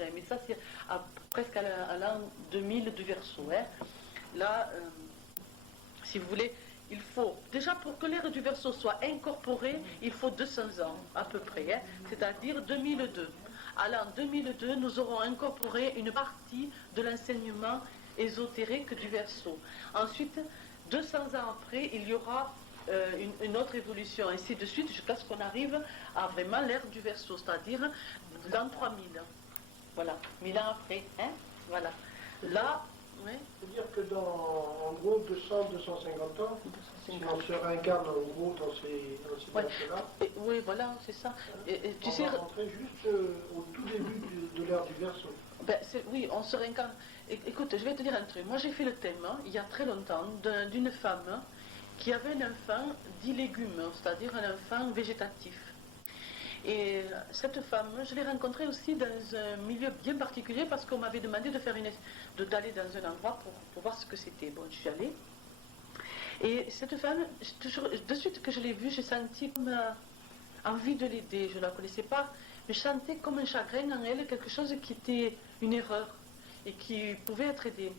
j'ai. Mais ça, c'est presque à l'an 2000 du Verseau. Hein. Là, si vous voulez, il faut, déjà pour que l'ère du Verseau soit incorporée, il faut 200 ans à peu près, hein, c'est-à-dire 2002. À l'an 2002, nous aurons incorporé une partie de l'enseignement ésotérique du Verseau. Ensuite, 200 ans après, il y aura une autre évolution, ainsi de suite, jusqu'à ce qu'on arrive à vraiment l'ère du Verseau, c'est-à-dire l'an 3000. Voilà, 1000 ans après, hein, voilà. Là, oui. C'est-à-dire que dans, en gros, 200-250 ans, si on se réincarne en gros dans ces dates-là, oui, voilà, c'est ça. Tu sais, va rentrer juste au tout début de l'ère du Verseau. Ben, oui, on se réincarne. Écoute, je vais te dire un truc. Moi, j'ai fait le thème, hein, il y a très longtemps, d'une femme qui avait un enfant dit légume, c'est-à-dire un enfant végétatif. Et cette femme, je l'ai rencontrée aussi dans un milieu bien particulier parce qu'on m'avait demandé d'aller dans un endroit pour voir ce que c'était. Bon, je suis allée. Et cette femme, de suite que je l'ai vue, j'ai senti comme envie de l'aider. Je ne la connaissais pas, mais je sentais comme un chagrin en elle, quelque chose qui était une erreur et qui pouvait être aidé.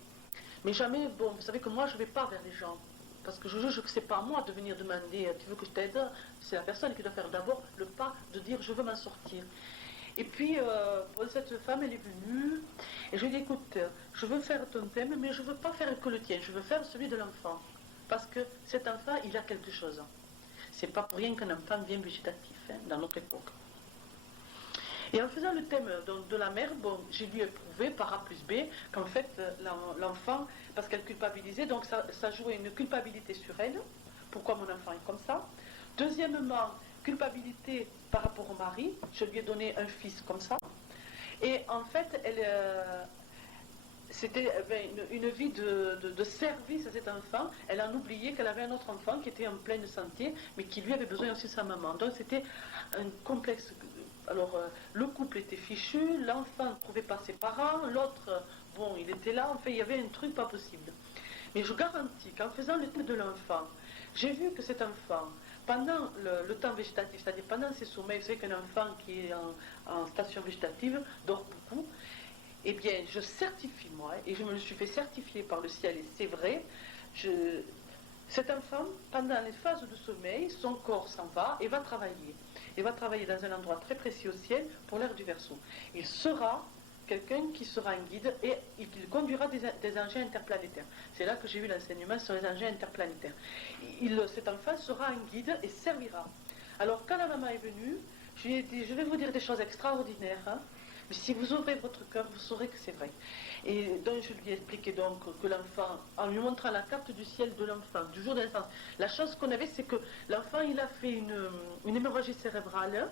Mais jamais, bon, vous savez que moi, je ne vais pas vers les gens. Parce que je juge que ce n'est pas à moi de venir demander, tu veux que je t'aide? C'est la personne qui doit faire d'abord le pas de dire, je veux m'en sortir. Et puis, cette femme, elle est venue, et je lui ai dit, écoute, je veux faire ton thème, mais je ne veux pas faire que le tien, je veux faire celui de l'enfant. Parce que cet enfant, il a quelque chose. C'est pas pour rien qu'un enfant vient végétatif, hein, dans notre époque. Et en faisant le thème de la mère, bon, j'ai dû éprouver par A plus B qu'en fait, l'enfant, parce qu'elle culpabilisait, donc ça jouait une culpabilité sur elle. Pourquoi mon enfant est comme ça? Deuxièmement, culpabilité par rapport au mari. Je lui ai donné un fils comme ça. Et en fait, c'était une vie de service à cet enfant. Elle en oubliait qu'elle avait un autre enfant qui était en pleine santé, mais qui lui avait besoin aussi de sa maman. Donc c'était un complexe. Alors, le couple était fichu, l'enfant ne trouvait pas ses parents, l'autre, bon, il était là, enfin, il y avait un truc pas possible. Mais je garantis qu'en faisant le thème de l'enfant, j'ai vu que cet enfant, pendant le temps végétatif, c'est-à-dire pendant ses sommeils, vous savez qu'un enfant qui est en station végétative dort beaucoup, eh bien, je certifie, moi, et je me le suis fait certifier par le ciel, et c'est vrai, cet enfant, pendant les phases de sommeil, son corps s'en va et va travailler. Il va travailler dans un endroit très précis au ciel pour l'ère du Verseau. Il sera quelqu'un qui sera un guide et il conduira des engins interplanétaires. C'est là que j'ai eu l'enseignement sur les engins interplanétaires. Cet enfant sera un guide et servira. Alors, quand la maman est venue, je lui ai dit, je vais vous dire des choses extraordinaires, hein, mais si vous ouvrez votre cœur, vous saurez que c'est vrai. Et donc je lui ai expliqué donc que l'enfant, en lui montrant la carte du ciel de l'enfant, du jour de naissance, la chance qu'on avait, c'est que l'enfant, il a fait une hémorragie cérébrale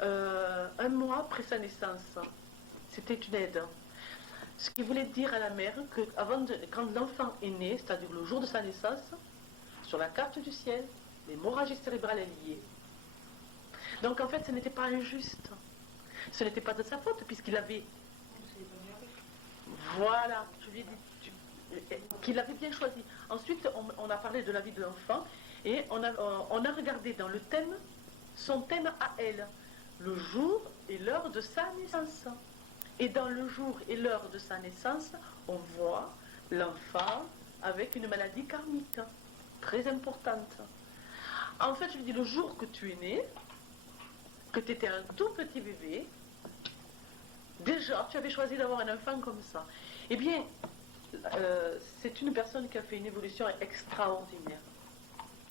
un mois après sa naissance. C'était une aide. Ce qui voulait dire à la mère que quand l'enfant est né, c'est-à-dire le jour de sa naissance, sur la carte du ciel, l'hémorragie cérébrale est liée. Donc en fait, ce n'était pas injuste. Ce n'était pas de sa faute, puisqu'il avait... Voilà, je lui ai dit qu'il avait bien choisi. Ensuite, on a parlé de la vie de l'enfant, et on a regardé dans le thème, son thème à elle, le jour et l'heure de sa naissance. Et dans le jour et l'heure de sa naissance, on voit l'enfant avec une maladie karmique, très importante. En fait, je lui dis, le jour que tu es né, que tu étais un tout petit bébé, déjà, tu avais choisi d'avoir un enfant comme ça. Eh bien, c'est une personne qui a fait une évolution extraordinaire.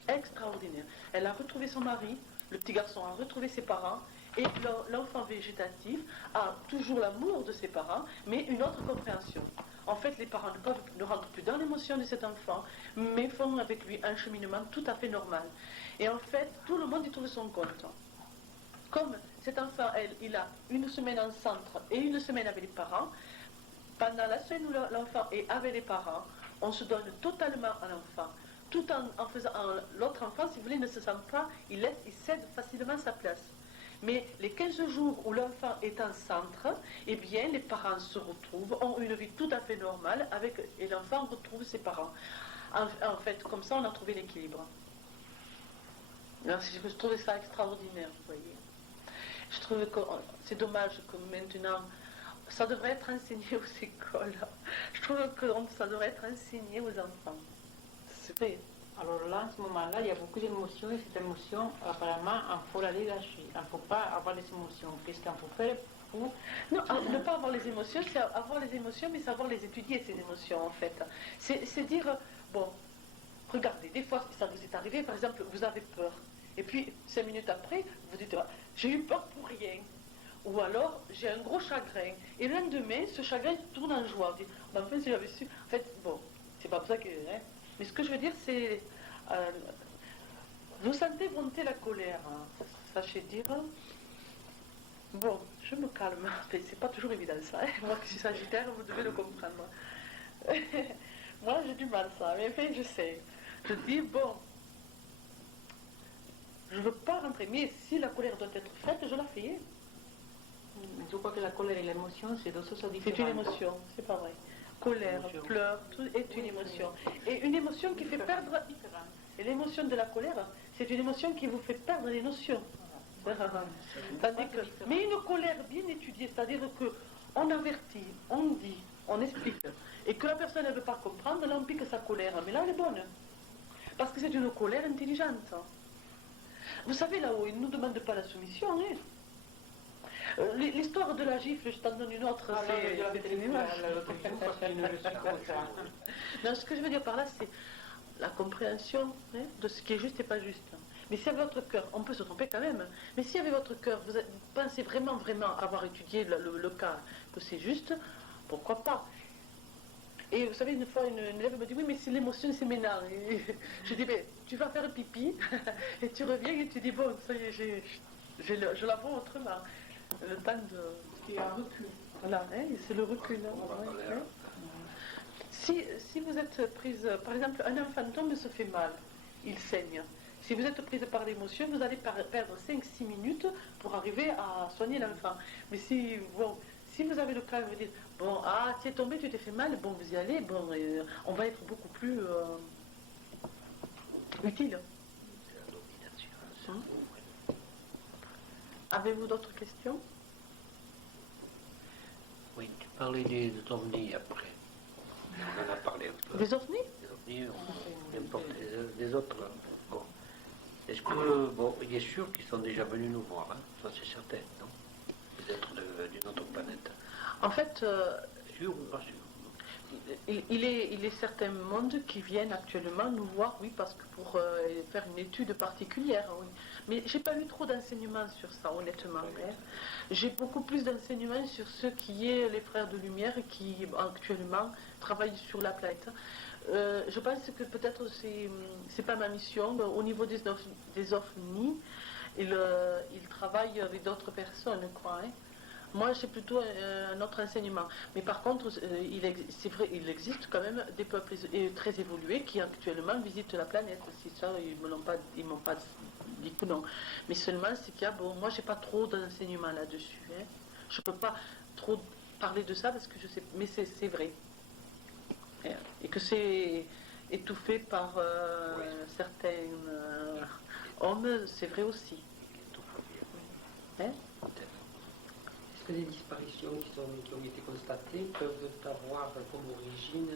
Extraordinaire. Elle a retrouvé son mari, le petit garçon a retrouvé ses parents, et l'enfant végétatif a toujours l'amour de ses parents, mais une autre compréhension. En fait, les parents ne rentrent plus dans l'émotion de cet enfant, mais font avec lui un cheminement tout à fait normal. Et en fait, tout le monde y trouve son compte. Comme cet enfant, il a une semaine en centre et une semaine avec les parents, pendant la semaine où l'enfant est avec les parents, on se donne totalement à l'enfant. Tout en faisant... L'autre enfant, si vous voulez, ne se sent pas, il cède facilement sa place. Mais les 15 jours où l'enfant est en centre, eh bien, les parents se retrouvent, ont une vie tout à fait normale, et l'enfant retrouve ses parents. En fait, comme ça, on a trouvé l'équilibre. Alors, je trouvais ça extraordinaire, vous voyez. Je trouve que c'est dommage que maintenant, Ça devrait être enseigné aux écoles. Je trouve que ça devrait être enseigné aux enfants. C'est vrai. Alors là, en ce moment-là, il y a beaucoup d'émotions et cette émotion, apparemment, il faut la lâcher. Il ne faut pas avoir des émotions. Qu'est-ce qu'il faut faire pour... Non, ne pas avoir les émotions, c'est avoir les émotions, mais savoir les étudier, ces émotions, en fait. C'est dire, bon, regardez, des fois, ça vous est arrivé, par exemple, vous avez peur. Et puis, 5 minutes après, vous dites, ah, j'ai eu peur pour rien. Ou alors, j'ai un gros chagrin. Et le lendemain, ce chagrin tourne en joie. Vous dites, ben, enfin, si j'avais su... En fait, bon, c'est pas pour ça que... Hein. Mais ce que je veux dire, c'est... vous sentez monter la colère. Hein. Sachez dire... Bon, je me calme. C'est pas toujours évident, ça. Hein. Moi, qui suis sagittaire, vous devez le comprendre. Moi, j'ai du mal, ça. Mais enfin, je sais. Je dis, bon... Je ne veux pas rentrer, mais si la colère doit être faite, je la fais. Je crois que la colère et l'émotion, c'est deux choses différentes. C'est une émotion, c'est pas vrai. Colère, pleurs, tout est une émotion. Et une émotion qui fait perdre... Et l'émotion de la colère, c'est une émotion qui vous fait perdre les notions. Mais une colère bien étudiée, c'est-à-dire qu'on avertit, on dit, on explique, et que la personne ne veut pas comprendre, là on pique sa colère. Mais là elle est bonne. Parce que c'est une colère intelligente. Vous savez, là-haut, ils ne nous demandent pas la soumission. Hein. L'histoire de la gifle, je t'en donne une autre. Non, ce que je veux dire par là, c'est la compréhension hein, de ce qui est juste et pas juste. Mais si avec votre cœur, on peut se tromper quand même, mais si avec votre cœur, vous pensez vraiment avoir étudié le cas, que c'est juste, pourquoi pas? Et vous savez, une fois, une élève me dit, oui, mais si l'émotion, c'est maintenant. Je dis, mais tu vas faire pipi, et tu reviens et tu dis, bon, ça y est, je la vois autrement. Le temps de... Il y a un recul. Voilà, hein, c'est le recul. Hein, ouais. Si vous êtes prise, par exemple, un enfant tombe et se fait mal, il saigne. Si vous êtes prise par l'émotion, vous allez perdre 5-6 minutes pour arriver à soigner l'enfant. Mais si vous avez le cas, vous dites, bon, ah, tu es tombé, tu t'es fait mal, bon, vous y allez, bon, on va être beaucoup plus utile. Avez-vous d'autres questions? Oui, tu parlais des ovnis après. On en a parlé un peu. Des ovnis? Des ovnis, n'importe des autres. Bon. Est-ce que, bon, il est sûr qu'ils sont déjà venus nous voir, hein? Ça c'est certain, non? Des êtres d'une autre planète. En fait, Sûr ou pas sûr? il est certains mondes qui viennent actuellement nous voir, oui, parce que pour faire une étude particulière, oui. Mais j'ai pas eu trop d'enseignements sur ça, honnêtement. Hein. J'ai beaucoup plus d'enseignements sur ce qui est les frères de lumière qui actuellement travaillent sur la planète. Je pense que peut-être c'est pas ma mission. Au niveau des ovnis, ils travaillent avec d'autres personnes, quoi. Hein. Moi, j'ai plutôt un autre enseignement. Mais par contre, c'est vrai, il existe quand même des peuples très évolués qui actuellement visitent la planète. C'est ça, ils m'ont pas dit que non. Mais seulement, c'est qu'il y a, bon, moi, j'ai pas trop d'enseignement là-dessus. Hein. Je peux pas trop parler de ça parce que je sais, mais c'est vrai. Et que c'est étouffé par certains hommes, c'est vrai aussi. Hein? Est-ce que les disparitions qui ont été constatées peuvent avoir comme origine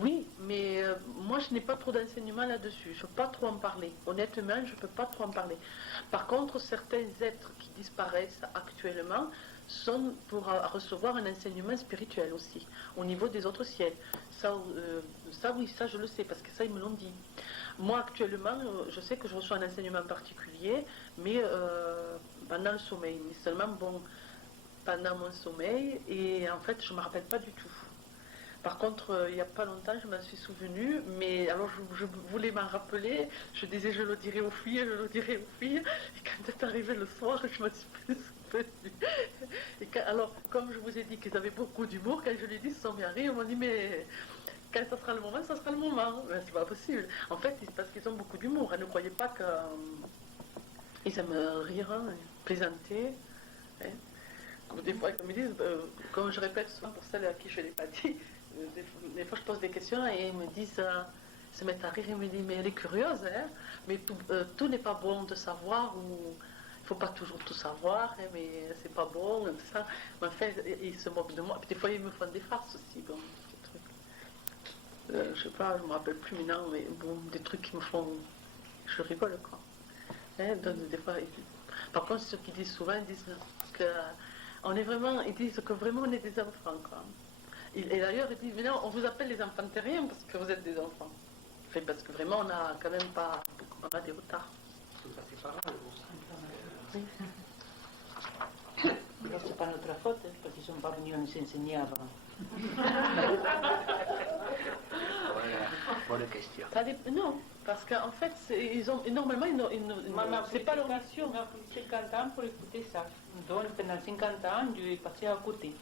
Oui, mais moi je n'ai pas trop d'enseignements là-dessus. Je ne peux pas trop en parler. Honnêtement, je ne peux pas trop en parler. Par contre, certains êtres qui disparaissent actuellement sont pour recevoir un enseignement spirituel aussi, au niveau des autres ciels. Ça oui, ça je le sais, parce que ça ils me l'ont dit. Moi actuellement, je sais que je reçois un enseignement particulier, mais pendant le sommeil. Mais seulement, bon, pendant mon sommeil, et en fait je ne me rappelle pas du tout. Par contre, il n'y a pas longtemps, je m'en suis souvenue, mais alors je voulais m'en rappeler, je disais je le dirai aux filles, et quand est arrivé le soir, je me suis plus souvenue. Alors, comme je vous ai dit qu'ils avaient beaucoup d'humour, quand je l'ai dit, ils se sont bien rire, ils m'ont dit mais quand ça sera le moment, ça sera le moment. Ben, c'est pas possible. En fait, c'est parce qu'ils ont beaucoup d'humour, ne croyez pas qu'ils aiment rire, hein, plaisanter. Hein. Des fois, ils me disent, comme je répète souvent pour celles à qui je ne l'ai pas dit, des fois je pose des questions et ils me disent, se mettent à rire et me disent, mais elle est curieuse, hein, mais tout n'est pas bon de savoir ou il ne faut pas toujours tout savoir, hein, mais pas bon, tout ça. Mais en fait, ils se moquent de moi. Puis des fois, ils me font des farces aussi, bon, des trucs. Je sais pas, je me rappelle plus maintenant, mais bon, des trucs qui me font... Je rigole, quoi. Hein, donc, des fois, par contre, ceux qui disent souvent, ils disent que... On est vraiment, ils disent que vraiment on est des enfants, quoi. Et d'ailleurs, ils disent, mais non, on vous appelle les enfants terriens parce que vous êtes des enfants. Enfin, parce que vraiment, on a quand même pas... On a des retards. Tout ça, c'est pas mal aussi. Mais c'est pas notre faute, hein, parce qu'ils ne sont pas venus nous enseigner avant. Voilà, bonne question. Non, parce qu'en fait, ils ont, normalement, c'est pas leur mission. On a pris 50 ans pour écouter ça. Donc pendant 50 ans, je vais passer à côté.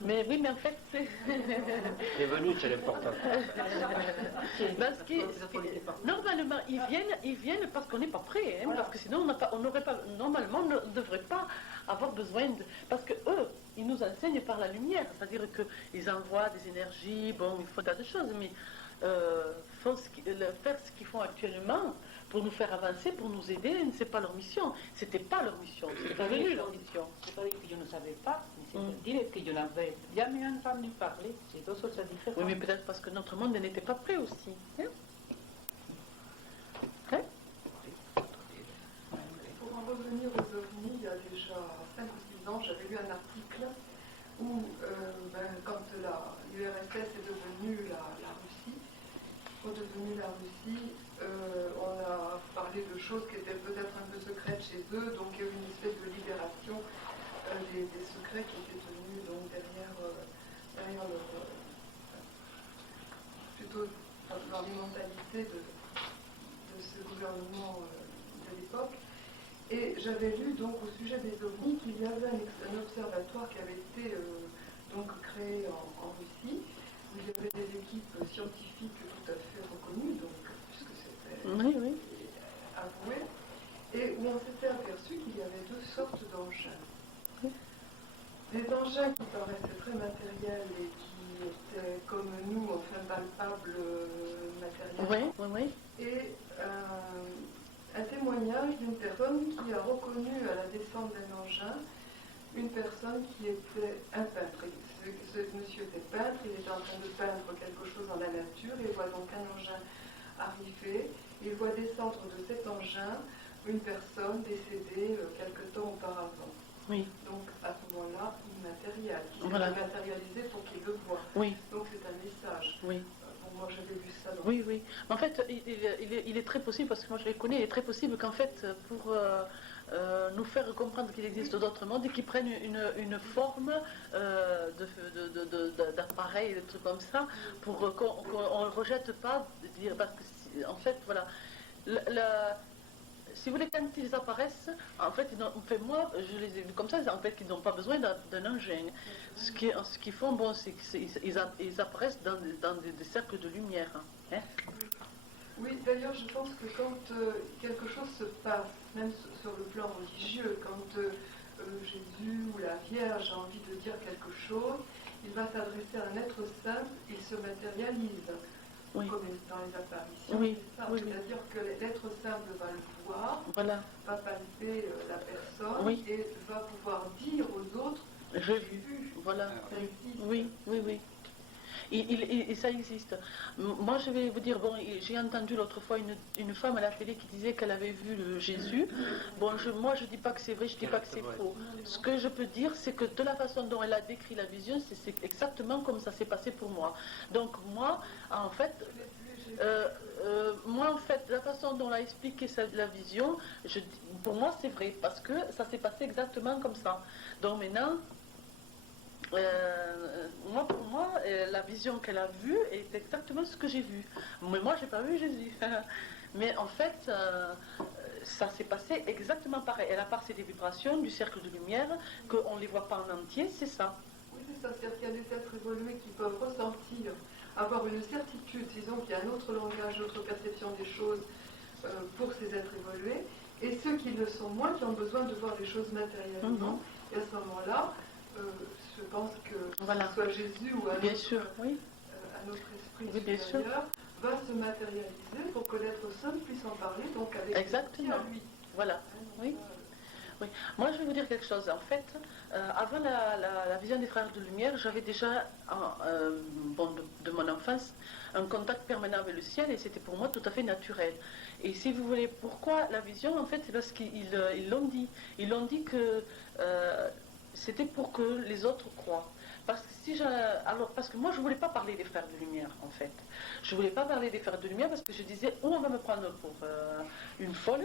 Mais oui, mais en fait, c'est... T'es venu, c'est l'important. Parce que, normalement, ils viennent parce qu'on n'est pas prêt, hein, Voilà. parce que sinon, on n'aurait pas, normalement, on ne devrait pas avoir besoin de... Parce que eux, ils nous enseignent par la lumière, c'est-à-dire qu'ils envoient des énergies, bon, il faut tas de choses, mais faire ce qu'ils font actuellement pour nous faire avancer, pour nous aider, c'est pas leur mission. C'était pas leur mission, c'est devenu leur mission. C'est pas dire que je ne savais pas, mais c'est dire que je n'avais jamais entendu parler. C'est deux choses différentes. Oui, mais peut-être parce que notre monde n'était pas prêt aussi. Hein? Hein? Pour en revenir aux ovnis, il y a déjà 5 ou 6 ans, j'avais lu un article où, quand l'URSS est devenue la Russie, on a parlé de choses qui étaient peut-être un peu secrètes chez eux, donc il y a eu une espèce de libération des secrets qui étaient tenus donc, derrière leur, plutôt dans les mentalités de ce gouvernement de l'époque. Et j'avais lu donc au sujet des ovnis qu'il y avait un observatoire qui avait été donc créé en Russie, où il y avait des équipes scientifiques tout à fait reconnues, donc, puisque c'était avoué, et où on s'était aperçu qu'il y avait 2 sortes d'engins. Des engins qui paraissaient très matériels et qui étaient comme nous, enfin palpables matériellement. Oui. Et un témoignage d'une personne qui a reconnu à la descente d'un engin une personne qui était un peintre. Ce monsieur était peintre, il était en train de peindre quelque chose dans la nature, il voit donc un engin arriver, il voit descendre de cet engin une personne décédée quelque temps auparavant. Oui. Donc à ce moment-là, immatériel, qui s'est Voilà. matérialisé pour qu'il le voie. Oui. Donc c'est un message. Oui. Bon, moi j'avais vu ça dans Oui. En fait, il est très possible, parce que moi je les connais, il est très possible qu'en fait, pour nous faire comprendre qu'il existe d'autres mondes et qu'ils prennent une forme d'appareil, des trucs comme ça, pour qu'on ne rejette pas, parce que, en fait, voilà. Si vous voulez, quand ils apparaissent, en fait, moi, je les ai vus comme ça, en fait, ils n'ont pas besoin d'un engin. Ce qu'ils font, bon, c'est qu'ils apparaissent dans des cercles de lumière. Hein. Oui, d'ailleurs, je pense que quand quelque chose se passe, même sur le plan religieux, quand Jésus ou la Vierge a envie de dire quelque chose, il va s'adresser à un être simple, il se matérialise. Oui. Comme dans les apparitions, Oui. c'est ça. Oui. C'est-à-dire que l'être simple va le voir, Voilà. va palper la personne Oui. et va pouvoir dire aux autres J'ai vu. Voilà. ça existe. Oui. Et ça existe. Moi, je vais vous dire, bon, j'ai entendu l'autre fois une femme à la télé qui disait qu'elle avait vu le Jésus. Bon, moi, je dis pas que c'est vrai, je dis pas que c'est faux. Ce que je peux dire, c'est que de la façon dont elle a décrit la vision, c'est exactement comme ça s'est passé pour moi. Donc, moi, en fait, la façon dont elle a expliqué la vision, pour moi, c'est vrai, parce que ça s'est passé exactement comme ça. Donc, maintenant... pour moi, la vision qu'elle a vue est exactement ce que j'ai vu. Mais moi, j'ai pas vu Jésus. Mais en fait, ça s'est passé exactement pareil. Elle a passé des vibrations du cercle de lumière, qu'on ne les voit pas en entier, c'est ça. Oui, c'est ça. C'est-à-dire qu'il y a des êtres évolués qui peuvent ressentir, avoir une certitude, disons qu'il y a un autre langage, une autre perception des choses pour ces êtres évolués, et ceux qui le sont moins, qui ont besoin de voir les choses matériellement. Et à ce moment-là, je pense que Voilà. ce soit Jésus ou un Bien autre, sûr, oui. un autre esprit Oui, bien supérieur va se matérialiser pour que l'être seul puisse en parler, donc avec Exactement. à lui. Voilà. Oui. Oui, moi je vais vous dire quelque chose. En fait, avant la vision des frères de lumière, j'avais déjà, bon, de mon enfance, un contact permanent avec le ciel et c'était pour moi tout à fait naturel. Et si vous voulez, pourquoi la vision? En fait, c'est parce qu'ils l'ont dit. Ils l'ont dit que c'était pour que les autres croient. Parce que parce que moi je voulais pas parler des frères de lumière en fait. Je voulais pas parler des frères de lumière parce que je disais ou on va me prendre pour une folle,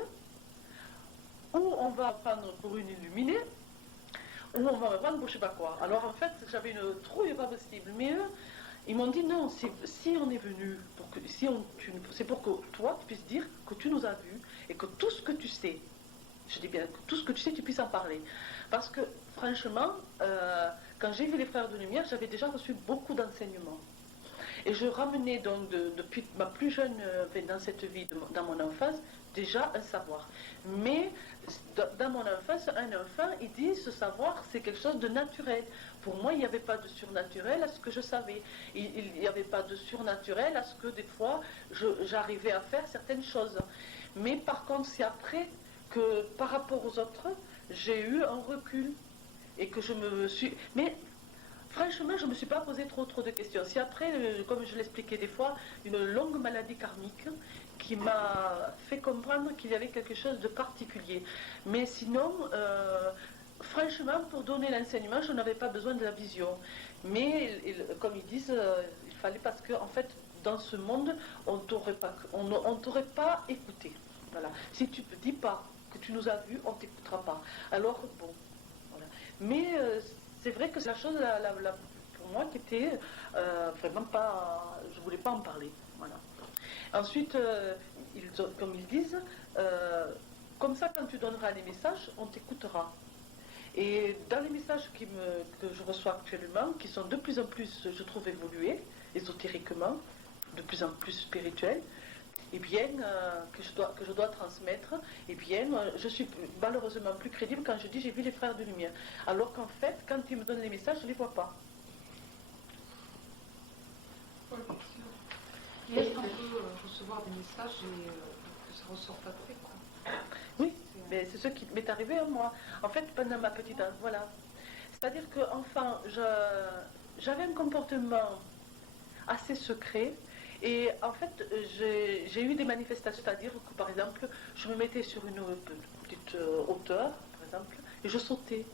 ou on va me prendre pour une illuminée, ou on va me prendre pour je sais pas quoi. Alors en fait j'avais une trouille pas possible. Mais eux, ils m'ont dit non, si on est venu, c'est pour que toi tu puisses dire que tu nous as vus et que tout ce que tu sais, je dis bien que tout ce que tu sais tu puisses en parler. Parce que franchement, quand j'ai vu les frères de lumière, j'avais déjà reçu beaucoup d'enseignements. Et je ramenais donc depuis ma plus jeune, dans cette vie, dans mon enfance, déjà un savoir. Mais dans mon enfance, un enfant, il dit ce savoir, c'est quelque chose de naturel. Pour moi, il n'y avait pas de surnaturel à ce que je savais. Il n'y avait pas de surnaturel à ce que des fois, j'arrivais à faire certaines choses. Mais par contre, c'est après que par rapport aux autres, j'ai eu un recul. Et que je me suis... Mais franchement, je ne me suis pas posé trop de questions. C'est après, comme je l'expliquais des fois, une longue maladie karmique qui m'a fait comprendre qu'il y avait quelque chose de particulier. Mais sinon, franchement, pour donner l'enseignement, je n'avais pas besoin de la vision. Mais, comme ils disent, il fallait parce que, en fait, dans ce monde, on ne t'aurait pas écouté. Voilà. Si tu ne dis pas que tu nous as vus, on ne t'écoutera pas. Alors, bon... Mais c'est vrai que c'est la chose, pour moi, qui était vraiment pas... Je ne voulais pas en parler. Voilà. Ensuite, comme ils disent, comme ça, quand tu donneras les messages, on t'écoutera. Et dans les messages que je reçois actuellement, qui sont de plus en plus, je trouve, évolués, ésotériquement, de plus en plus spirituels, eh bien, que je dois transmettre, eh bien, je suis malheureusement plus crédible quand je dis j'ai vu les frères de lumière. Alors qu'en fait, quand ils me donnent les messages, je ne les vois pas. Et est-ce qu'on peut recevoir des messages et que ça ressorte après, quoi? Oui, mais c'est ce qui m'est arrivé à moi. En fait, pendant ma petite... Voilà. C'est-à-dire qu'enfin, j'avais un comportement assez secret. Et en fait, j'ai eu des manifestations, c'est-à-dire que par exemple, je me mettais sur une petite hauteur, par exemple, et je sautais.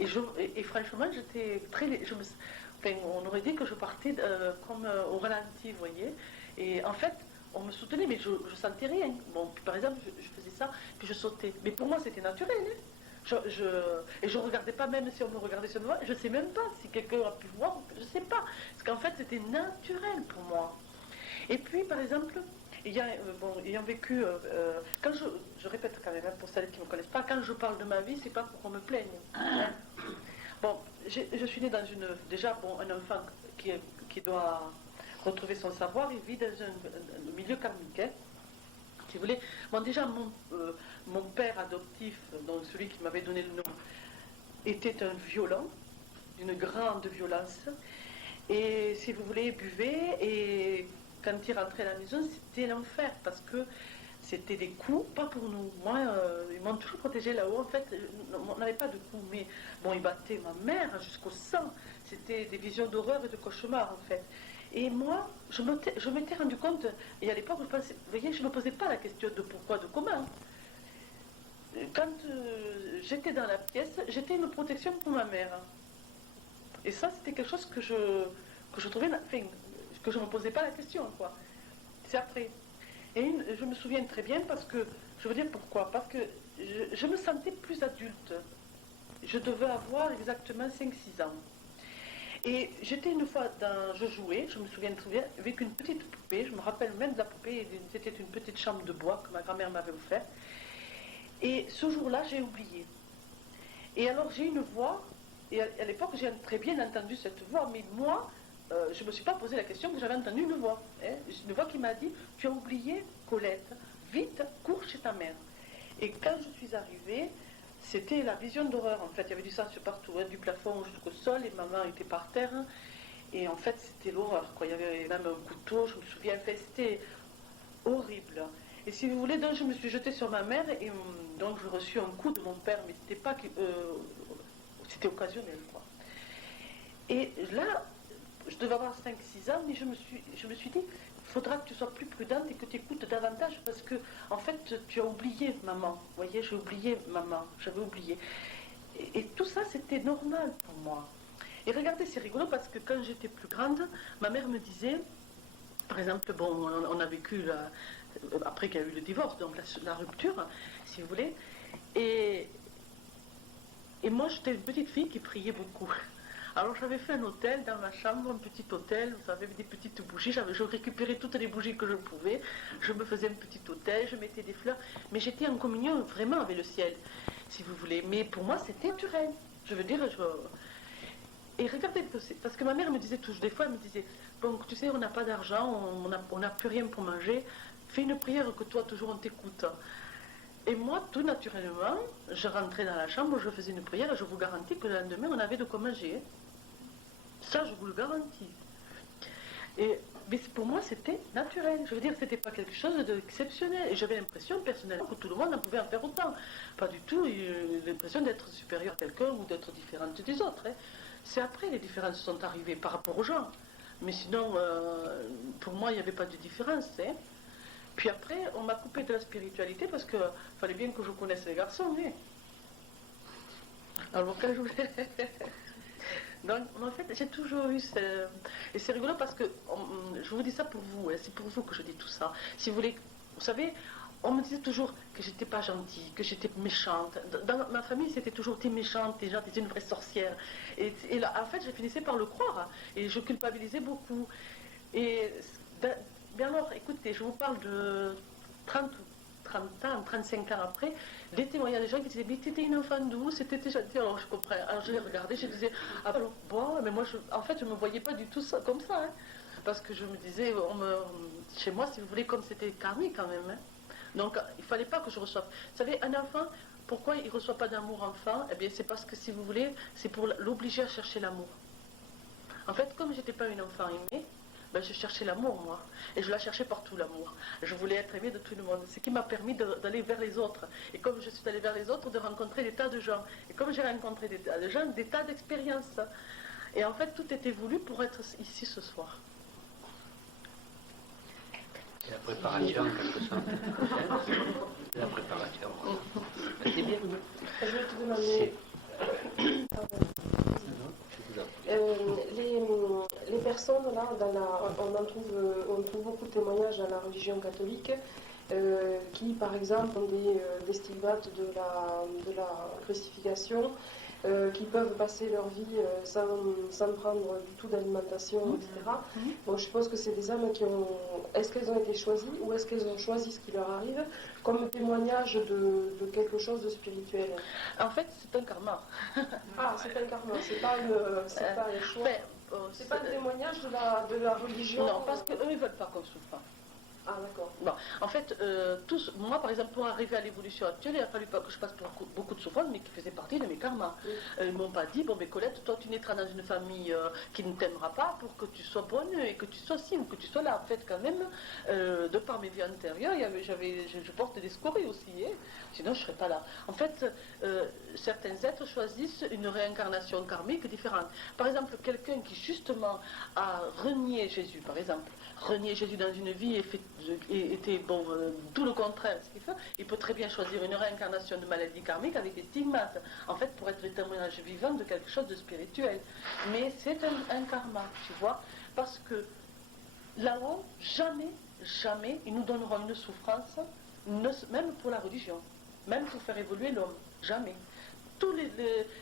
Et franchement, j'étais très... on aurait dit que je partais comme au ralenti, vous voyez. Et en fait, on me soutenait, mais je ne sentais rien. Bon, puis, par exemple, je faisais ça, puis je sautais. Mais pour moi, c'était naturel. Hein. Et je ne regardais pas, même si on me regardait sur moi, je ne sais même pas si quelqu'un a pu voir, je ne sais pas. Parce qu'en fait, c'était naturel pour moi. Et puis, par exemple, ayant vécu, quand je répète quand même, hein, pour celles qui ne me connaissent pas, quand je parle de ma vie, c'est pas pour qu'on me plaigne. Hein. Bon, je suis née dans un enfant qui doit retrouver son savoir, il vit dans un milieu karmique, hein, si vous voulez. Bon, déjà, mon père adoptif, donc celui qui m'avait donné le nom, était un violent, d'une grande violence, et si vous voulez, buvait, et quand il rentrait à la maison, c'était l'enfer, parce que c'était des coups, pas pour nous. Moi, ils m'ont toujours protégé là-haut. En fait, on n'avait pas de coups, mais bon, ils battaient ma mère jusqu'au sang. C'était des visions d'horreur et de cauchemar, en fait. Et moi, je m'étais rendu compte, et à l'époque, vous voyez, je ne me posais pas la question de pourquoi, de comment. Quand j'étais dans la pièce, j'étais une protection pour ma mère. Et ça, c'était quelque chose que je trouvais... Enfin, que je ne me posais pas la question, quoi. C'est après. Et je me souviens très bien parce que, je veux dire pourquoi, parce que je me sentais plus adulte. Je devais avoir exactement 5-6 ans. Et j'étais une fois je jouais, je me souviens très bien, avec une petite poupée, je me rappelle même de la poupée, c'était une petite chambre de bois que ma grand-mère m'avait offert. Et ce jour-là, j'ai oublié. Et alors j'ai une voix, et à l'époque j'ai très bien entendu cette voix, mais moi, je ne me suis pas posé la question que j'avais entendu une voix. Hein, une voix qui m'a dit « Tu as oublié Colette, vite, cours chez ta mère ». Et quand je suis arrivée, c'était la vision d'horreur. En fait, il y avait du sang partout, hein, du plafond jusqu'au sol, et maman était par terre. Et en fait, c'était l'horreur, quoi. Il y avait même un couteau, je me souviens, c'était horrible. Et si vous voulez, donc je me suis jetée sur ma mère et donc j'ai reçu un coup de mon père, mais c'était pas c'était occasionnel, quoi. Et là, je devais avoir 5-6 ans, mais je me suis dit, il faudra que tu sois plus prudente et que tu écoutes davantage parce que, en fait, tu as oublié maman. Vous voyez, j'ai oublié maman, j'avais oublié. Et tout ça, c'était normal pour moi. Et regardez, c'est rigolo parce que quand j'étais plus grande, ma mère me disait, par exemple, bon, on a vécu, après qu'il y a eu le divorce, donc la rupture, si vous voulez, et moi, j'étais une petite fille qui priait beaucoup. Alors j'avais fait un hôtel dans ma chambre, un petit hôtel, vous savez, avec des petites bougies. Je récupérais toutes les bougies que je pouvais. Je me faisais un petit hôtel, je mettais des fleurs. Mais j'étais en communion vraiment avec le ciel, si vous voulez. Mais pour moi, c'était naturel. Je veux dire, et regardez, parce que ma mère me disait toujours, des fois, elle me disait, bon, tu sais, on n'a pas d'argent, on n'a plus rien pour manger. Fais une prière que toi, toujours, on t'écoute. Et moi, tout naturellement, je rentrais dans la chambre, je faisais une prière et je vous garantis que le lendemain, on avait de quoi manger. Ça, je vous le garantis. Mais pour moi, c'était naturel. Je veux dire, c'était pas quelque chose d'exceptionnel. Et j'avais l'impression, personnellement, que tout le monde en pouvait en faire autant. Pas du tout l'impression d'être supérieur à quelqu'un ou d'être différente des autres. Hein. C'est après les différences sont arrivées par rapport aux gens. Mais sinon, pour moi, il n'y avait pas de différence. Hein. Puis après, on m'a coupé de la spiritualité parce qu'il fallait bien que je connaisse les garçons. Hein. Alors, quand je voulais... Donc, en fait, j'ai toujours eu et c'est rigolo parce que, je vous dis ça pour vous, hein, c'est pour vous que je dis tout ça. Si vous voulez, vous savez, on me disait toujours que j'étais pas gentille, que j'étais méchante. Dans ma famille, c'était toujours t'es méchante, t'es une vraie sorcière. Et là, en fait, je finissais par le croire, hein, et je culpabilisais beaucoup. Et bien alors, écoutez, je vous parle de 30 ans, 35 ans après, des témoignages des gens qui disaient, mais t'étais une enfant douce, t'étais gentille. Alors je comprends. Alors je les regardais, je disais, ah alors bon, mais moi, en fait, je ne me voyais pas du tout ça, comme ça. Hein, parce que je me disais, chez moi, si vous voulez, comme c'était karmique quand même. Hein, donc, il ne fallait pas que je reçoive. Vous savez, un enfant, pourquoi il ne reçoit pas d'amour enfant? Eh bien, c'est parce que, si vous voulez, c'est pour l'obliger à chercher l'amour. En fait, comme je n'étais pas une enfant aimée, ben, je cherchais l'amour, moi. Et je la cherchais partout, l'amour. Je voulais être aimée de tout le monde. Ce qui m'a permis d'aller vers les autres. Et comme je suis allée vers les autres, de rencontrer des tas de gens. Et comme j'ai rencontré des tas de gens, des tas d'expériences. Et en fait, tout était voulu pour être ici ce soir. C'est la préparation, en quelque sorte. C'est la préparation. C'est bien. Je vais te demander... les personnes, là, on trouve beaucoup de témoignages dans la religion catholique qui, par exemple, ont des stigmates de la crucifixion, qui peuvent passer leur vie sans prendre du tout d'alimentation, etc. Bon, je suppose que c'est des âmes qui ont... Est-ce qu'elles ont été choisies ou est-ce qu'elles ont choisi ce qui leur arrive comme témoignage de quelque chose de spirituel? En fait, c'est un karma. Ah, c'est un karma, c'est pas un choix. C'est pas un témoignage de la religion. Non, parce qu'eux, ils ne veulent pas qu'on souffre. Ah, d'accord. Bon, en fait, moi, par exemple, pour arriver à l'évolution actuelle, il a fallu pas que je passe par beaucoup de souffrances, mais qui faisaient partie de mes karmas. Ils ne m'ont pas dit, bon, mais Colette, toi, tu naîtras dans une famille qui ne t'aimera pas pour que tu sois bonne et que tu sois ci ou que tu sois là. En fait, quand même, de par mes vies antérieures, je porte des scories aussi, hein, sinon je ne serais pas là. En fait, certains êtres choisissent une réincarnation karmique différente. Par exemple, quelqu'un qui, justement, a renié Jésus, par exemple, renier Jésus dans une vie était tout le contraire. Ce qu'il fait, il peut très bien choisir une réincarnation de maladie karmique avec des stigmates, en fait, pour être le témoignage vivant de quelque chose de spirituel. Mais c'est un karma, tu vois, parce que là-haut, jamais, ils nous donneront une souffrance, même pour la religion, même pour faire évoluer l'homme, jamais. Tous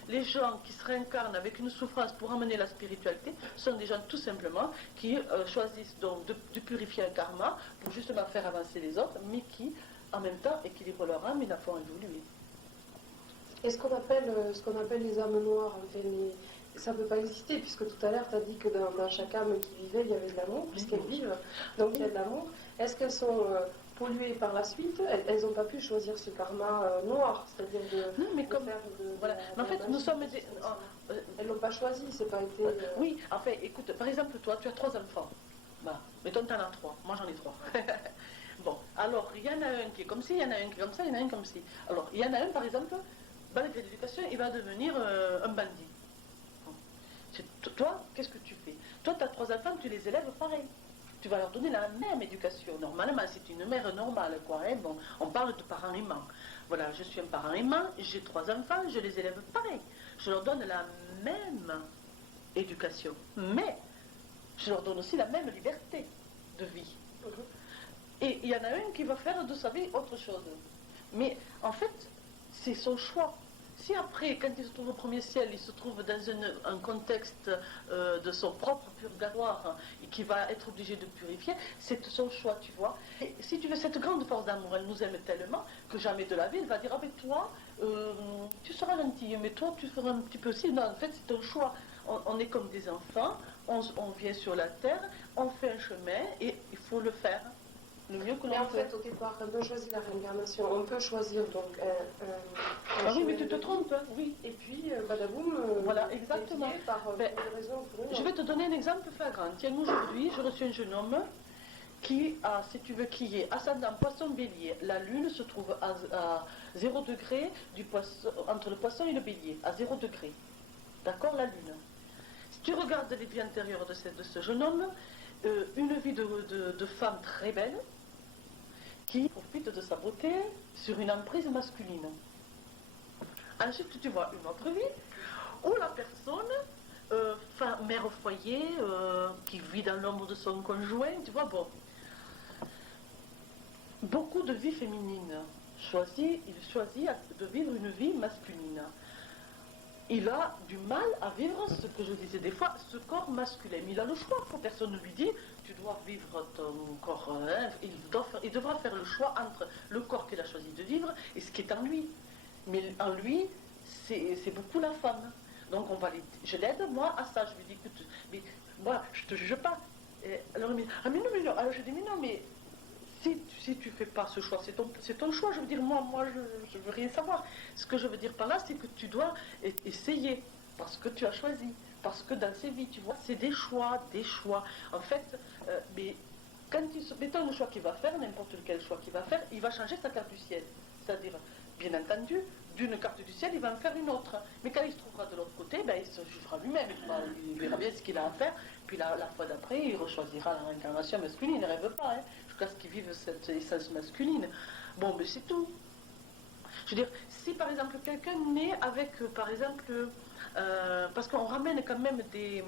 les gens qui se réincarnent avec une souffrance pour amener la spiritualité sont des gens tout simplement qui choisissent donc de purifier un karma pour justement faire avancer les autres, mais qui en même temps équilibrent leur âme et la font évoluer. Et ce qu'on appelle les âmes noires, ça ne peut pas exister, puisque tout à l'heure tu as dit que dans chaque âme qui vivait, il y avait de l'amour, puisqu'elles vivent, donc il y a de l'amour. Est-ce qu'elles sont polluées par la suite? Elles n'ont pas pu choisir ce karma noir, c'est-à-dire non, mais comme, faire voilà. Mais en fait, nous sommes elles l'ont pas choisi, c'est pas été... Oui, en fait, écoute, par exemple, toi, tu as 3 enfants. Bah, mettons que tu en as 3, moi j'en ai 3. Bon, alors il y en a un qui est comme ci, il y en a un qui est comme ça, il y en a un comme ci. Alors, il y en a un, par exemple, malgré l'éducation, il va devenir un bandit. Toi, qu'est-ce que tu fais? Toi, tu as 3 enfants, tu les élèves pareil. Tu vas leur donner la même éducation. Normalement, c'est une mère normale, quoi. Hein. Bon, on parle de parents aimants. Voilà, je suis un parent aimant, j'ai 3 enfants, je les élève pareil. Je leur donne la même éducation. Mais, je leur donne aussi la même liberté de vie. Et il y en a un qui va faire de sa vie autre chose. Mais, en fait, c'est son choix. Si après, quand il se trouve au premier ciel, il se trouve dans un contexte de son propre purgatoire et qu'il va être obligé de purifier, c'est son choix, tu vois. Et si tu veux, cette grande force d'amour, elle nous aime tellement que jamais de la vie, elle va dire, ah mais toi, tu seras gentil, mais toi, tu feras un petit peu aussi. Non, en fait, c'est un choix. On est comme des enfants, on vient sur la terre, on fait un chemin et il faut le faire. Le mieux que Mais l'on en peut. fait, au départ, quand on choisit la réincarnation, on peut choisir donc un Ah oui, mais chemin tu te de vie, trompes, hein, oui. et puis, badaboum, Voilà, exactement. dévier par Ben, une raison ou pour une Je autre. vais te donner un exemple flagrant. Tiens, aujourd'hui, j'ai reçu un jeune homme qui a, si tu veux, qui est ascendant poisson-bélier. La lune se trouve à 0 degré entre le poisson et le bélier, à 0 degré. D'accord, la lune. Si tu regardes les vies antérieures de ce jeune homme, une vie de femme très belle, qui profite de sa beauté sur une emprise masculine. Ensuite, tu vois une autre vie où la personne, mère au foyer, qui vit dans l'ombre de son conjoint, tu vois, bon. Beaucoup de vie féminine. Il choisit de vivre une vie masculine. Il a du mal à vivre ce que je disais des fois, ce corps masculin. Mais il a le choix, personne ne lui dit, tu dois vivre ton corps. Hein. Il devra faire le choix entre le corps qu'il a choisi de vivre et ce qui est en lui. Mais en lui, c'est beaucoup la femme. Donc je l'aide, moi, à ça. Je lui dis, écoute, mais moi, je ne te juge pas. Et alors il me dit, ah mais non, mais non. Alors je dis, mais non, mais si tu ne fais pas ce choix, c'est ton choix. Je veux dire, moi je ne veux rien savoir. Ce que je veux dire par là, c'est que tu dois essayer, parce que tu as choisi. Parce que dans ces vies, tu vois, c'est des choix. En fait, mais quand mettons le choix qu'il va faire, n'importe quel choix qu'il va faire, il va changer sa carte du ciel. C'est-à-dire, bien entendu, d'une carte du ciel, il va en faire une autre. Mais quand il se trouvera de l'autre côté, ben, il se jugera lui-même. Il verra bien ce qu'il a à faire. Puis la fois d'après, il rechoisira la réincarnation masculine. Il ne rêve pas, hein, jusqu'à ce qu'il vive cette essence masculine. Bon, mais c'est tout. Je veux dire, si par exemple quelqu'un naît avec, par exemple, parce qu'on ramène quand même des,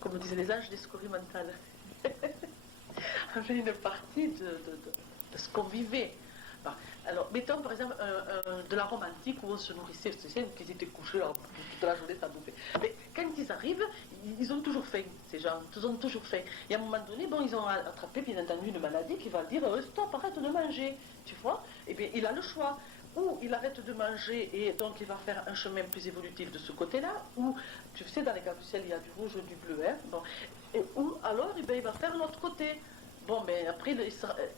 comme disaient les anges, des scories mentales. On fait une partie de ce qu'on vivait. Alors, mettons par exemple de la Rome antique où on se nourrissait, tu sais, qu'ils étaient couchés alors, toute la journée, ça bouffait. Mais quand ils arrivent, ils ont toujours faim, ces gens, ils ont toujours faim. Et à un moment donné, bon, ils ont attrapé, bien entendu, une maladie qui va dire stop, arrête de manger, tu vois. Et bien, il a le choix. Ou il arrête de manger et donc il va faire un chemin plus évolutif de ce côté-là, ou, tu sais, dans les cartes du ciel, il y a du rouge, du bleu, hein, bon. Ou alors, eh bien, il va faire l'autre côté. Bon, mais après,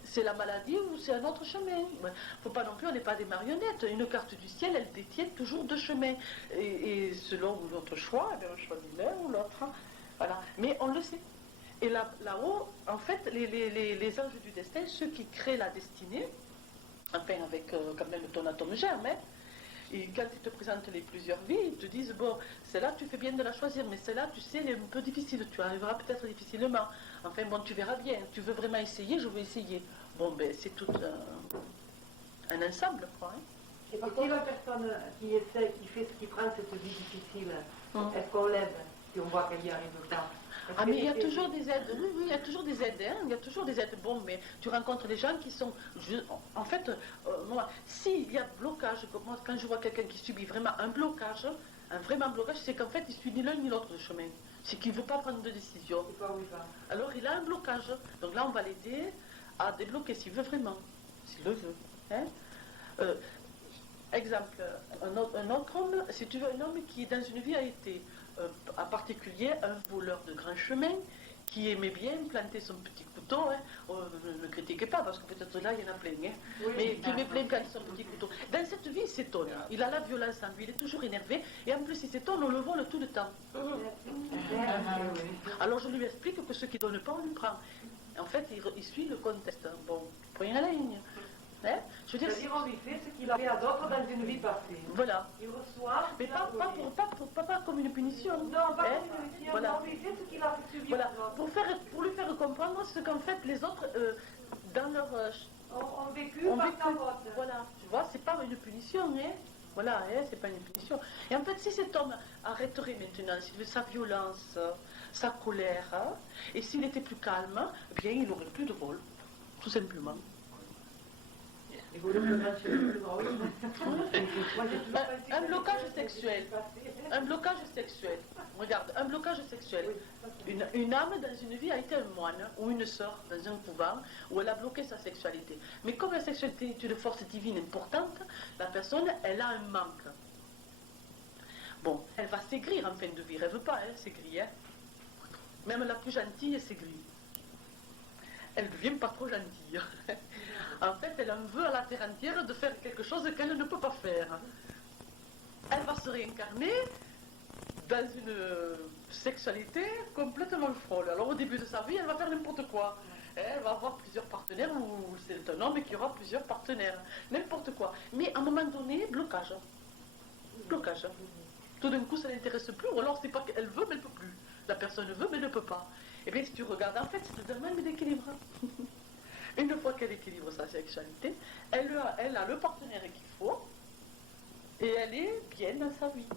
c'est la maladie ou c'est un autre chemin. Il ne faut pas non plus, on n'est pas des marionnettes. Une carte du ciel, elle détient toujours 2 chemins. Et selon notre choix, eh bien, on choisit l'un ou l'autre. Hein. Voilà. Mais on le sait. Et là-haut, en fait, les anges du destin, ceux qui créent la destinée, enfin avec quand même ton atome germe, hein, et quand ils te présentent les plusieurs vies, ils te disent, bon, celle-là, tu fais bien de la choisir, mais celle-là, tu sais, elle est un peu difficile, tu arriveras peut-être difficilement. Enfin, bon, tu verras bien. Tu veux vraiment essayer, je veux essayer. Bon, ben, c'est tout un ensemble, quoi. Hein. Et par contre, la personne qui essaie, qui prend cette vie difficile, est-ce qu'on l'aide si on voit qu'elle y arrive pas? Ah, mais il y a toujours des aides. Oui, il y a toujours des aides. Hein. Il y a toujours des aides. Bon, mais tu rencontres des gens qui sont... En fait, moi, s'il y a blocage, moi, quand je vois quelqu'un qui subit vraiment un blocage, c'est qu'en fait, il suit ni l'un ni l'autre chemin. C'est qu'il ne veut pas prendre de décision. Alors, il a un blocage. Donc là, on va l'aider à débloquer s'il veut vraiment. S'il le veut. Hein. Exemple, un autre homme, si tu veux, un homme qui, dans une vie, a été... en particulier un voleur de grand chemin qui aimait bien planter son petit couteau, hein. Ne me critiquez pas parce que peut-être là il y en a plein, hein. Oui, mais qui aimait bien planter son petit couteau. Dans cette vie il s'étonne, il a la violence en lui, il est toujours énervé et en plus il s'étonne, on le vole tout le temps. Alors je lui explique que ce qui ne donne pas on lui prend. En fait, il suit le contexte. Bon, point à la ligne. Hein? Je veux dire, C'est-à-dire, on lui fait ce qu'il a fait à d'autres dans une vie passée. voilà. Il reçoit. Mais pas comme une punition. Non, pas Hein? comme une punition. Voilà. On lui fait ce qu'il a fait subir. Voilà. Pour lui faire comprendre ce qu'en fait les autres, dans leur... On vécu ont par vécu. sa faute. Voilà. Tu vois, c'est pas une punition, hein? Voilà, hein, c'est pas une punition. Et en fait, si cet homme arrêterait maintenant sa violence, sa colère, hein, et s'il était plus calme, eh bien, il n'aurait plus de vol, tout simplement. Il vaut mieux mentionner le drôle. Un blocage sexuel. Un blocage sexuel. Regarde, un blocage sexuel. Une âme dans une vie a été un moine ou une sœur dans un couvent où elle a bloqué sa sexualité. Mais comme la sexualité est une force divine importante, la personne, elle a un manque. Bon, elle va s'aigrir en fin de vie. Elle ne veut pas, elle s'aigrir. Hein. Même la plus gentille s'aigrit. Elle ne devient pas trop gentille. En fait, elle en veut à la terre entière de faire quelque chose qu'elle ne peut pas faire. Elle va se réincarner dans une sexualité complètement folle. Alors au début de sa vie, elle va faire n'importe quoi. Elle va avoir plusieurs partenaires, ou c'est un homme qui aura plusieurs partenaires. N'importe quoi. Mais à un moment donné, blocage. Blocage. Tout d'un coup, ça ne l'intéresse plus, ou alors c'est pas qu'elle veut, mais elle ne peut plus. La personne veut, mais elle ne peut pas. Et bien, si tu regardes, en fait, c'est un domaine d'équilibre. Une fois qu'elle équilibre sa sexualité, elle a le partenaire qu'il faut, et elle est bien dans sa vie.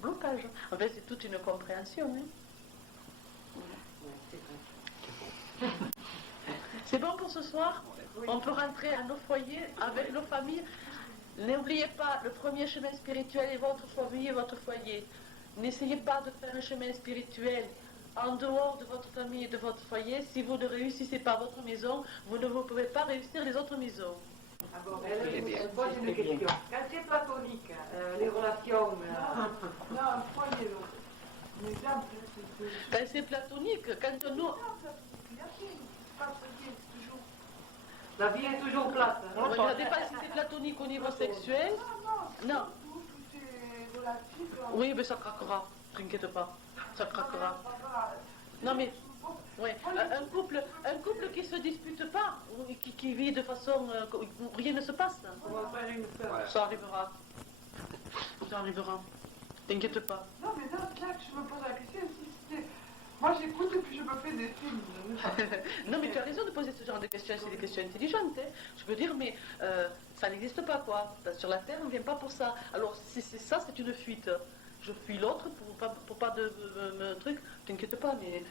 Blocage. En fait, c'est toute une compréhension. Hein. C'est bon pour ce soir? On peut rentrer à nos foyers, avec nos familles. N'oubliez pas, le premier chemin spirituel est votre famille et votre foyer. N'essayez pas de faire un chemin spirituel en dehors de votre famille et de votre foyer. Si vous ne réussissez pas votre maison, vous ne pouvez pas réussir les autres maisons. Alors, elle pose une question. Quand c'est platonique, les relations... Non, un foyer, donc. Un exemple, c'est... Quand c'est platonique, quand nous... La vie est toujours plate. Ne regardez pas si c'est platonique au niveau sexuel. Non. Tout est relatif. Oui, mais ça craquera. Ne t'inquiète pas. Ça craquera. Non, mais... Ouais. Un couple qui ne se dispute pas, qui vit de façon où rien ne se passe. On va faire une fleur. Ça arrivera. Ça arrivera. T'inquiète pas. Non, mais là, je me pose la question, si c'était... Moi, j'écoute et puis je me fais des films. Non, mais tu as raison de poser ce genre de questions, c'est des questions intelligentes. Hein. Je veux dire, mais ça n'existe pas, quoi. Sur la Terre, on ne vient pas pour ça. Alors, si c'est ça, c'est une fuite. Je fuis l'autre pour pas de truc. T'inquiète pas, mais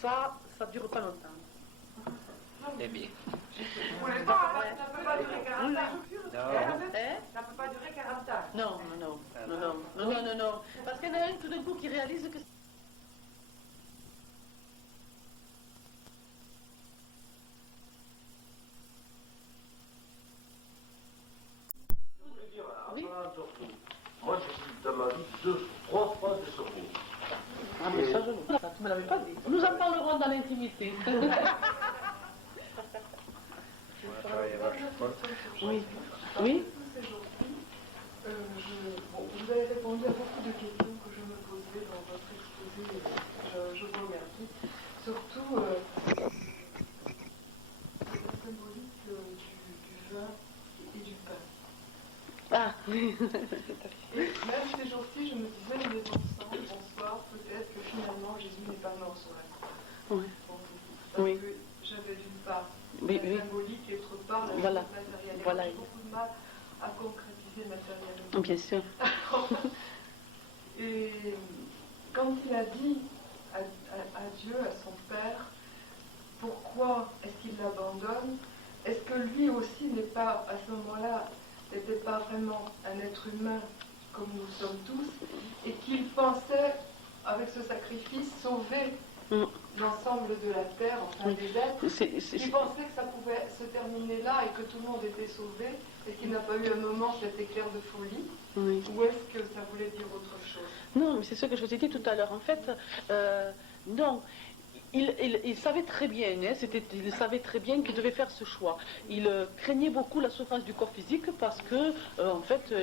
ça ne dure pas longtemps. Eh bien. Ça ne peut pas durer 40 ans. Ça ne peut pas durer 40 ans. Non. Parce qu'il y en a un tout d'un coup qui réalise que... Oui. Moi, j'ai eu dans ma vie 3 fois de secours. Ah, mais ça, tu me l'avais pas dit. Nous en parlerons dans l'intimité. Oui. Oui. Vous avez répondu à beaucoup de questions que je me posais dans votre exposé. Je vous remercie. Surtout la symbolique du vin et du pain. Ah. Et même ces jours-ci, je me disais, nous les enfants, bonsoir, peut-être que finalement Jésus n'est pas mort sur la croix. Oui. Parce que j'avais d'une part la symbolique et d'autre part la matérielle. Voilà. J'ai beaucoup de mal à concrétiser matériellement. Bien sûr. Et quand il a dit à Dieu, à son Père, pourquoi est-ce qu'il l'abandonne? Est-ce que lui aussi n'est pas, à ce moment-là, n'était pas vraiment un être humain comme nous sommes tous, et qu'il pensait, avec ce sacrifice, sauver l'ensemble de la terre, enfin des êtres, il pensait que ça pouvait se terminer là et que tout le monde était sauvé, et qu'il n'a pas eu un moment cet éclair de folie, ou est-ce que ça voulait dire autre chose? Non, mais c'est ce que je vous ai dit tout à l'heure. En fait, non. Il savait très bien, hein, il savait très bien qu'il devait faire ce choix. Il craignait beaucoup la souffrance du corps physique parce que, en fait,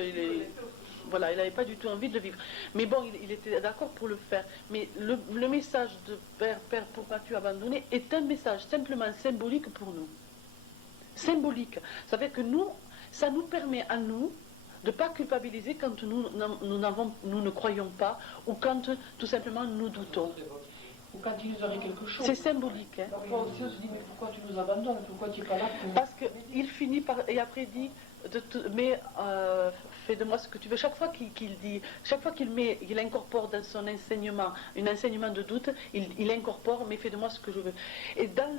Voilà, il n'avait pas du tout envie de le vivre. Mais bon, il était d'accord pour le faire. Mais le message de Père, Père, pourquoi as-tu abandonné est un message simplement symbolique pour nous. Symbolique. Ça veut dire que nous, ça nous permet à nous de ne pas culpabiliser quand nous ne croyons pas ou quand tout simplement nous doutons. Ou quand il nous arrive quelque chose. C'est symbolique. Hein. Parfois aussi on se dit, mais pourquoi tu nous abandonnes? Pourquoi tu n'es pas là pour... Parce qu'il finit par... Et après il dit, mais fais de moi ce que tu veux. Chaque fois qu'il incorpore dans son enseignement, un enseignement de doute, il incorpore, mais fais de moi ce que je veux. Et dans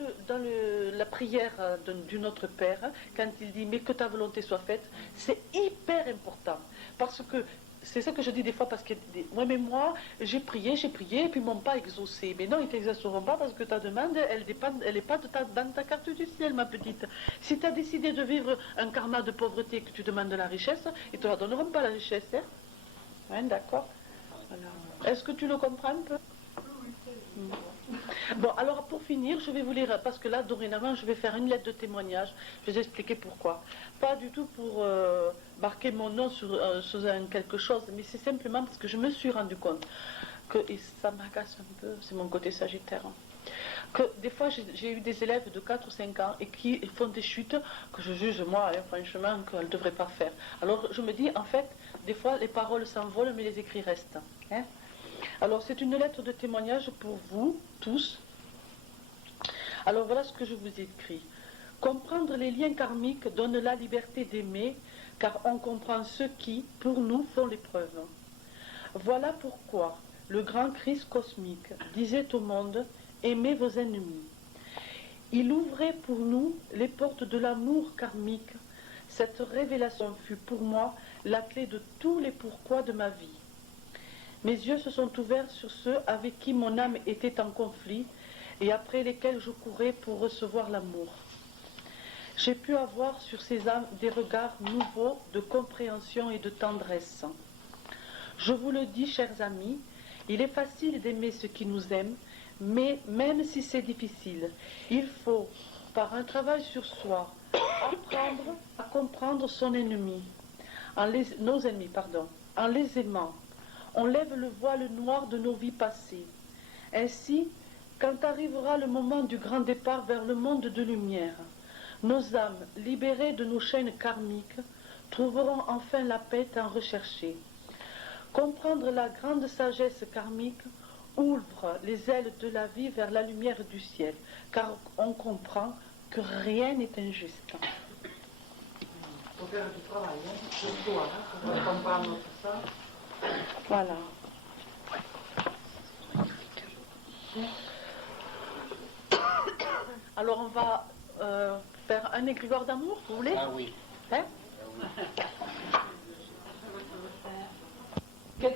la prière du Notre Père, quand il dit, mais que ta volonté soit faite, c'est hyper important. Parce que c'est ça que je dis des fois, parce que ouais, mais moi, j'ai prié, et puis ils m'ont pas exaucé. Mais non, ils ne t'exauceront pas parce que ta demande, elle n'est pas dans ta carte du ciel, ma petite. Si tu as décidé de vivre un karma de pauvreté et que tu demandes de la richesse, ils ne te la donneront pas, la richesse. Hein, ouais, d'accord. Voilà. Est-ce que tu le comprends un peu? Bon, alors pour finir, je vais vous lire, parce que là, dorénavant, je vais faire une lettre de témoignage. Je vais vous expliquer pourquoi. Pas du tout pour marquer mon nom sur quelque chose, mais c'est simplement parce que je me suis rendu compte que, et ça m'agace un peu, c'est mon côté sagittaire, hein, que des fois, j'ai eu des élèves de 4 ou 5 ans et qui font des chutes que je juge, moi, hein, franchement, qu'elles ne devraient pas faire. Alors, je me dis, en fait, des fois, les paroles s'envolent, mais les écrits restent. Hein. Alors, c'est une lettre de témoignage pour vous, tous. Alors, voilà ce que je vous écris. Comprendre les liens karmiques donne la liberté d'aimer, car on comprend ceux qui, pour nous, font l'épreuve. Voilà pourquoi le grand Christ cosmique disait au monde, aimez vos ennemis. Il ouvrait pour nous les portes de l'amour karmique. Cette révélation fut pour moi la clé de tous les pourquoi de ma vie. Mes yeux se sont ouverts sur ceux avec qui mon âme était en conflit et après lesquels je courais pour recevoir l'amour. J'ai pu avoir sur ces âmes des regards nouveaux de compréhension et de tendresse. Je vous le dis, chers amis, il est facile d'aimer ceux qui nous aiment, mais même si c'est difficile, il faut, par un travail sur soi, apprendre à comprendre son ennemi, nos ennemis, en les aimant. On lève le voile noir de nos vies passées. Ainsi, quand arrivera le moment du grand départ vers le monde de lumière, nos âmes, libérées de nos chaînes karmiques, trouveront enfin la paix tant recherchée. Comprendre la grande sagesse karmique ouvre les ailes de la vie vers la lumière du ciel, car on comprend que rien n'est injuste. Il faut faire du travail, hein, pour soi, hein, pour comprendre tout ça. Voilà. Alors on va faire un égrégore d'amour, vous voulez? Ah oui. Hein? Ah oui.